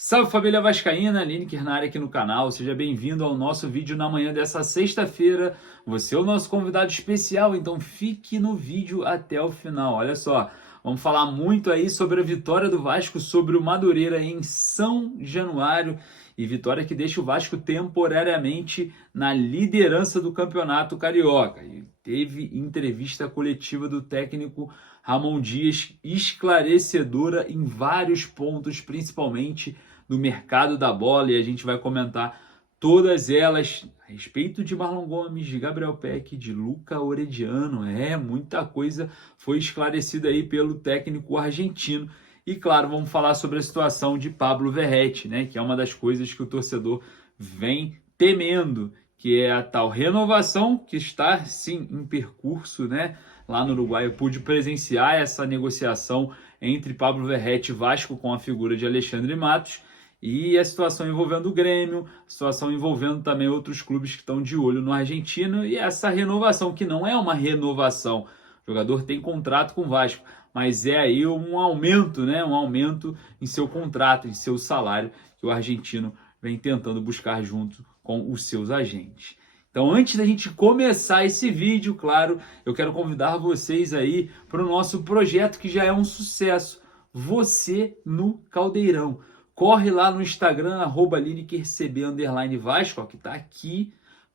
Salve família vascaína, Lineker na área aqui no canal, seja bem-vindo ao nosso vídeo na manhã dessa sexta-feira. Você é o nosso convidado especial, então fique no vídeo até o final. Olha só, vamos falar muito aí sobre a vitória do Vasco sobre o Madureira em São Januário, e vitória que deixa o Vasco temporariamente na liderança do Campeonato Carioca. E teve entrevista coletiva do técnico Ramon Dias, esclarecedora em vários pontos, principalmente do mercado da bola, e a gente vai comentar todas elas a respeito de Marlon Gomes, de Gabriel Peck, de Luca Orediano. Muita coisa foi esclarecida aí pelo técnico argentino. E claro, vamos falar sobre a situação de Pablo Verratti, né, que é uma das coisas que o torcedor vem temendo, que é a tal renovação que está sim em percurso, né? Lá no Uruguai eu pude presenciar essa negociação entre Pablo Verratti e Vasco com a figura de Alexandre Matos, e a situação envolvendo o Grêmio, a situação envolvendo também outros clubes que estão de olho no argentino, e essa renovação, que não é uma renovação, o jogador tem contrato com o Vasco, mas é aí um aumento, né? Um aumento em seu contrato, em seu salário, que o argentino vem tentando buscar junto com os seus agentes. Então, antes da gente começar esse vídeo, claro, eu quero convidar vocês aí para o nosso projeto que já é um sucesso, Você no Caldeirão. Corre lá no Instagram, @linekercb_vasco, que tá aqui.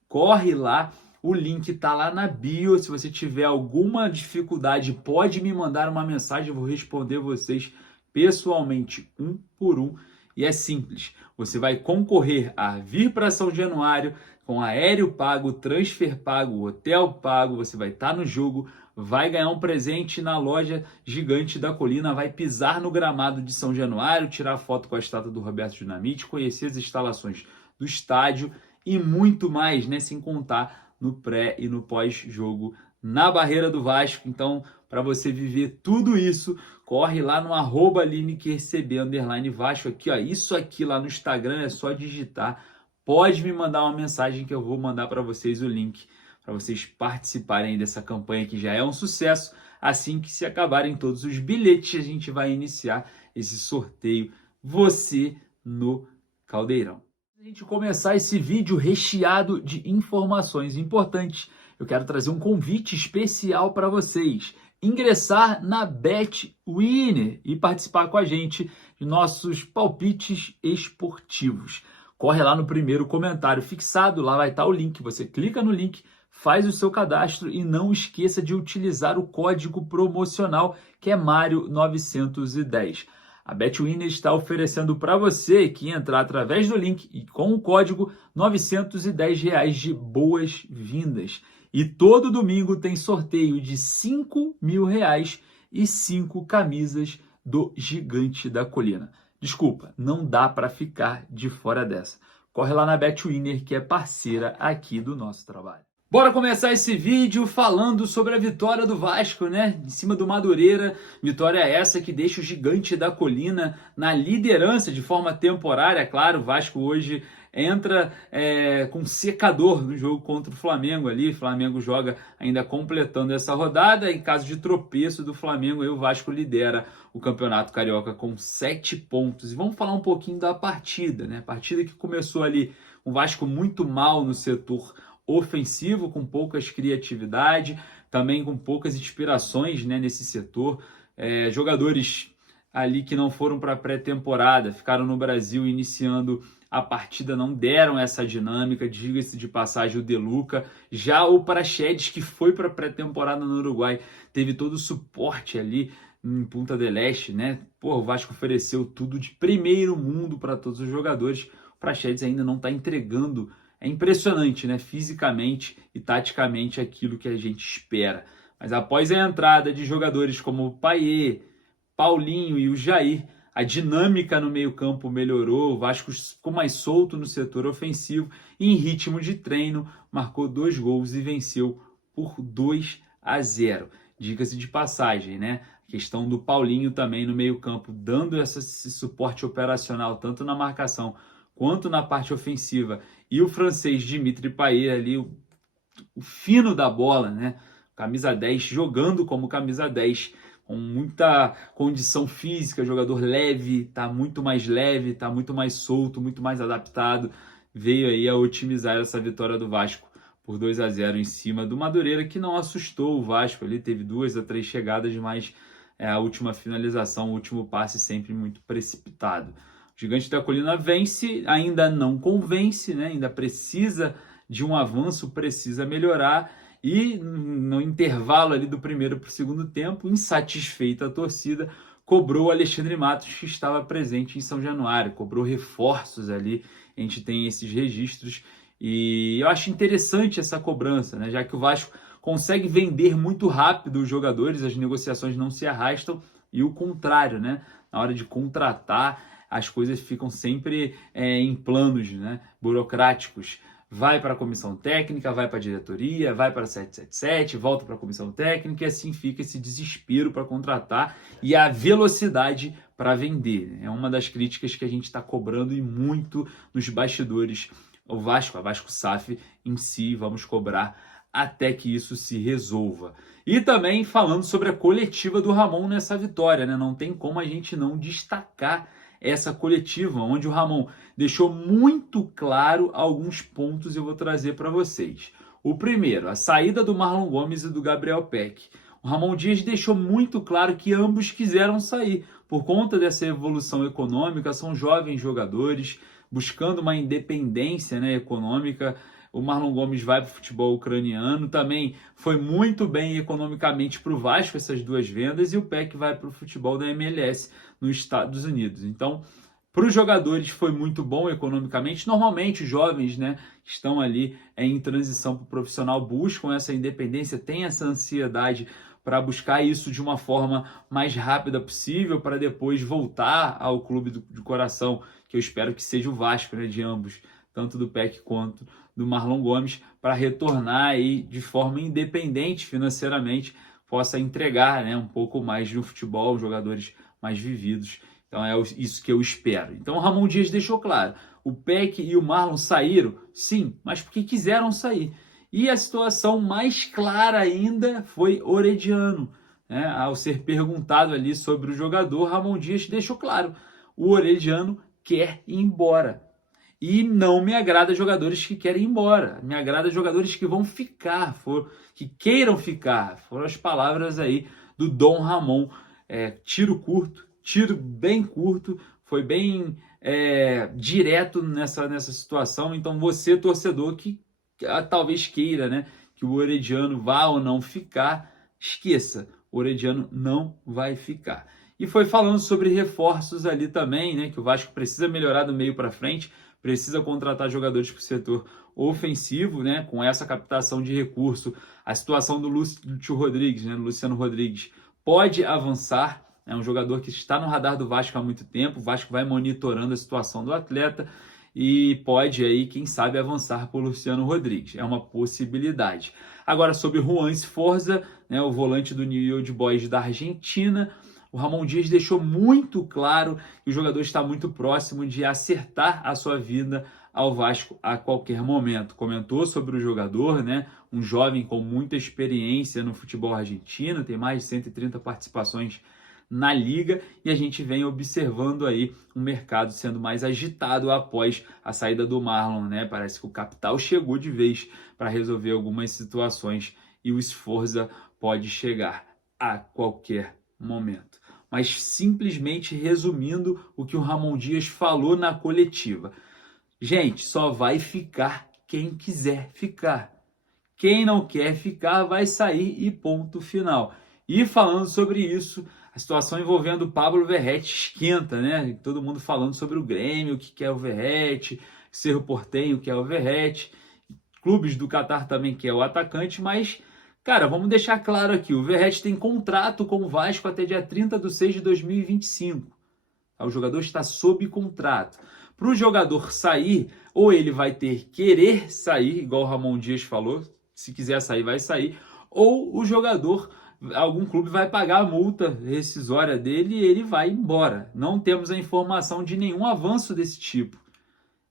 Corre lá, o link tá lá na bio. Se você tiver alguma dificuldade, pode me mandar uma mensagem, eu vou responder vocês pessoalmente, um por um. E é simples, você vai concorrer a vir para São Januário com aéreo pago, transfer pago, hotel pago, você vai estar no jogo, vai ganhar um presente na loja Gigante da Colina, vai pisar no gramado de São Januário, tirar foto com a estátua do Roberto Dinamite, conhecer as instalações do estádio e muito mais, né? Sem contar no pré e no pós-jogo na Barreira do Vasco. Então, para você viver tudo isso, corre lá no @linekercb_vasco aqui, ó. Isso aqui lá no Instagram é só digitar. Pode me mandar uma mensagem que eu vou mandar para vocês o link para vocês participarem dessa campanha que já é um sucesso. Assim que se acabarem todos os bilhetes, a gente vai iniciar esse sorteio Você no Caldeirão. A gente começar esse vídeo recheado de informações importantes, eu quero trazer um convite especial para vocês. Ingressar na BetWinner e participar com a gente de nossos palpites esportivos. Corre lá no primeiro comentário fixado, lá vai estar o link. Você clica no link, faz o seu cadastro e não esqueça de utilizar o código promocional que é Mário910. A BetWinner está oferecendo para você que entrar através do link e com o código R$910 de boas-vindas. E todo domingo tem sorteio de R$5.000 e 5 camisas do Gigante da Colina. Desculpa, não dá para ficar de fora dessa. Corre lá na BetWinner, que é parceira aqui do nosso trabalho. Bora começar esse vídeo falando sobre a vitória do Vasco, né? Em cima do Madureira. Vitória essa que deixa o Gigante da Colina na liderança de forma temporária. Claro, o Vasco hoje entra com secador no jogo contra o Flamengo ali. O Flamengo joga ainda completando essa rodada. Em caso de tropeço do Flamengo, aí o Vasco lidera o Campeonato Carioca com 7 pontos. E vamos falar um pouquinho da partida, né? A partida que começou ali, o Vasco muito mal no setor ofensivo, com poucas criatividade, também com poucas inspirações, né, nesse setor. Jogadores ali que não foram para a pré-temporada, ficaram no Brasil iniciando a partida, não deram essa dinâmica. Diga-se de passagem, o De Luca. Já o Praxedes, que foi para a pré-temporada no Uruguai, teve todo o suporte ali em Punta del Este, né? Pô, o Vasco ofereceu tudo de primeiro mundo para todos os jogadores. O Praxedes ainda não está entregando. É impressionante, né? Fisicamente e taticamente aquilo que a gente espera. Mas após a entrada de jogadores como o Payet, Paulinho e o Jair, a dinâmica no meio-campo melhorou. O Vasco ficou mais solto no setor ofensivo e, em ritmo de treino, marcou 2 gols e venceu por 2-0. Diga-se de passagem, né? A questão do Paulinho também no meio-campo, dando esse suporte operacional, tanto na marcação quanto na parte ofensiva. E o francês Dimitri Payet ali, o fino da bola, né? Camisa 10, jogando como camisa 10, com muita condição física, jogador leve, tá muito mais solto, muito mais adaptado. Veio aí a otimizar essa vitória do Vasco por 2-0 em cima do Madureira, que não assustou o Vasco. Ali teve 2 a 3 chegadas, mas a última finalização, o último passe sempre muito precipitado. O Gigante da Colina vence, ainda não convence, né? Ainda precisa de um avanço, precisa melhorar. E no intervalo ali do primeiro para o segundo tempo, insatisfeita a torcida, cobrou o Alexandre Matos, que estava presente em São Januário, cobrou reforços ali. A gente tem esses registros e eu acho interessante essa cobrança, né? Já que o Vasco consegue vender muito rápido os jogadores, as negociações não se arrastam, e o contrário, né? Na hora de contratar, as coisas ficam sempre em planos, né, burocráticos. Vai para a comissão técnica, vai para a diretoria, vai para a 777, volta para a comissão técnica, e assim fica esse desespero para contratar e a velocidade para vender. É uma das críticas que a gente está cobrando e muito nos bastidores. O Vasco, a Vasco SAF em si, vamos cobrar até que isso se resolva. E também falando sobre a coletiva do Ramon nessa vitória, né? Não tem como a gente não destacar essa coletiva, onde o Ramon deixou muito claro alguns pontos, eu vou trazer para vocês. O primeiro, a saída do Marlon Gomes e do Gabriel Peck. O Ramon Dias deixou muito claro que ambos quiseram sair. Por conta dessa evolução econômica, são jovens jogadores buscando uma independência, né, econômica. O Marlon Gomes vai para o futebol ucraniano, também foi muito bem economicamente para o Vasco essas duas vendas, e o Peck vai para o futebol da MLS nos Estados Unidos. Então, para os jogadores foi muito bom economicamente. Normalmente os jovens, né, estão ali em transição para o profissional, buscam essa independência, têm essa ansiedade para buscar isso de uma forma mais rápida possível, para depois voltar ao clube de coração, que eu espero que seja o Vasco, né, de ambos, tanto do Peck quanto do Marlon Gomes, para retornar aí de forma independente financeiramente, possa entregar, né, um pouco mais no futebol, jogadores mais vividos. Então é isso que eu espero. Então o Ramon Dias deixou claro, o Peck e o Marlon saíram, sim, mas porque quiseram sair. E a situação mais clara ainda foi Orediano, né? Ao ser perguntado ali sobre o jogador, Ramon Dias deixou claro, o Orediano quer ir embora. E não me agrada jogadores que querem ir embora. Me agrada jogadores que vão ficar, que queiram ficar. Foram as palavras aí do Dom Ramon. Tiro curto, tiro bem curto, foi bem direto nessa situação. Então você, torcedor, que talvez queira, né, que o Orediano vá ou não ficar, esqueça, o Orediano não vai ficar. E foi falando sobre reforços ali também, né, que o Vasco precisa melhorar do meio para frente, precisa contratar jogadores para o setor ofensivo, né, com essa captação de recurso. A situação do Lúcio Rodrigues, né, do Luciano Rodrigues, pode avançar. É um jogador que está no radar do Vasco há muito tempo. O Vasco vai monitorando a situação do atleta e pode aí, quem sabe, avançar por Luciano Rodrigues. É uma possibilidade. Agora, sobre Juan Sforza, né, o volante do New Old Boys da Argentina, o Ramon Dias deixou muito claro que o jogador está muito próximo de acertar a sua vinda ao Vasco a qualquer momento. Comentou sobre o jogador, né, um jovem com muita experiência no futebol argentino, tem mais de 130 participações na liga, e a gente vem observando aí um mercado sendo mais agitado após a saída do Marlon, né? Parece que o capital chegou de vez para resolver algumas situações e o Sforza pode chegar a qualquer momento. Mas simplesmente resumindo o que o Ramon Dias falou na coletiva. Gente, só vai ficar quem quiser ficar. Quem não quer ficar vai sair e ponto final. E falando sobre isso, a situação envolvendo o Pablo Verratti esquenta, né? Todo mundo falando sobre o Grêmio, o que é o Verratti, Cerro Porteño, o que é o Verratti, clubes do Catar também, que é o atacante, mas, cara, vamos deixar claro aqui, o Verratti tem contrato com o Vasco até dia 30/6/2025. O jogador está sob contrato. Para o jogador sair, ou ele vai querer sair, igual o Ramon Dias falou, se quiser sair, vai sair, ou o jogador, algum clube vai pagar a multa rescisória dele e ele vai embora. Não temos a informação de nenhum avanço desse tipo,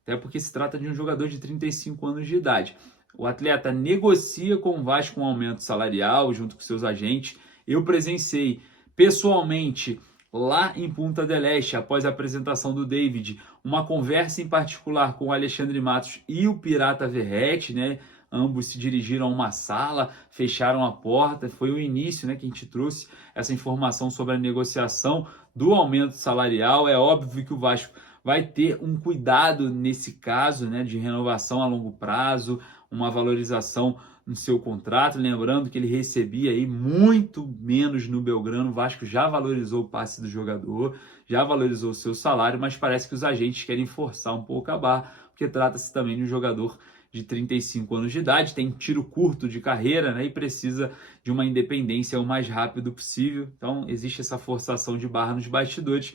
até porque se trata de um jogador de 35 anos de idade. O atleta negocia com o Vasco um aumento salarial junto com seus agentes. Eu presenciei Pessoalmente, lá em Punta del Este, após a apresentação do David, uma conversa em particular com o Alexandre Matos e o Pirata Verrete, né? Ambos se dirigiram a uma sala, fecharam a porta. Foi o início, né, que a gente trouxe essa informação sobre a negociação do aumento salarial. É óbvio que o Vasco vai ter um cuidado nesse caso, né, de renovação a longo prazo, uma valorização no seu contrato, lembrando que ele recebia aí muito menos no Belgrano. O Vasco já valorizou o passe do jogador, já valorizou o seu salário, mas parece que os agentes querem forçar um pouco a barra, porque trata-se também de um jogador de 35 anos de idade, tem tiro curto de carreira, né, e precisa de uma independência o mais rápido possível. Então existe essa forçação de barra nos bastidores,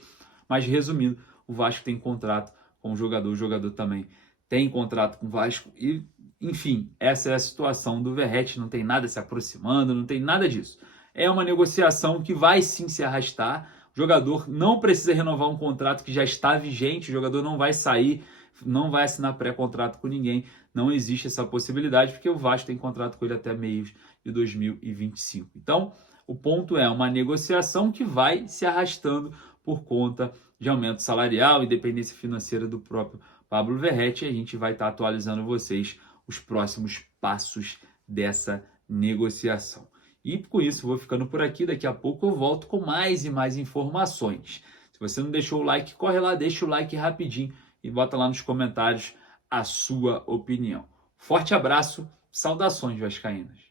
mas resumindo, o Vasco tem contrato com o jogador também tem contrato com o Vasco e, enfim, essa é a situação do Verrete, não tem nada se aproximando, não tem nada disso. É uma negociação que vai sim se arrastar, o jogador não precisa renovar um contrato que já está vigente, o jogador não vai sair, não vai assinar pré-contrato com ninguém, não existe essa possibilidade, porque o Vasco tem contrato com ele até meios de 2025. Então, o ponto é uma negociação que vai se arrastando por conta de aumento salarial, independência financeira do próprio Pablo Verrete, e a gente vai estar atualizando vocês os próximos passos dessa negociação. E com isso, vou ficando por aqui. Daqui a pouco eu volto com mais e mais informações. Se você não deixou o like, corre lá, deixa o like rapidinho e bota lá nos comentários a sua opinião. Forte abraço, saudações vascaínas.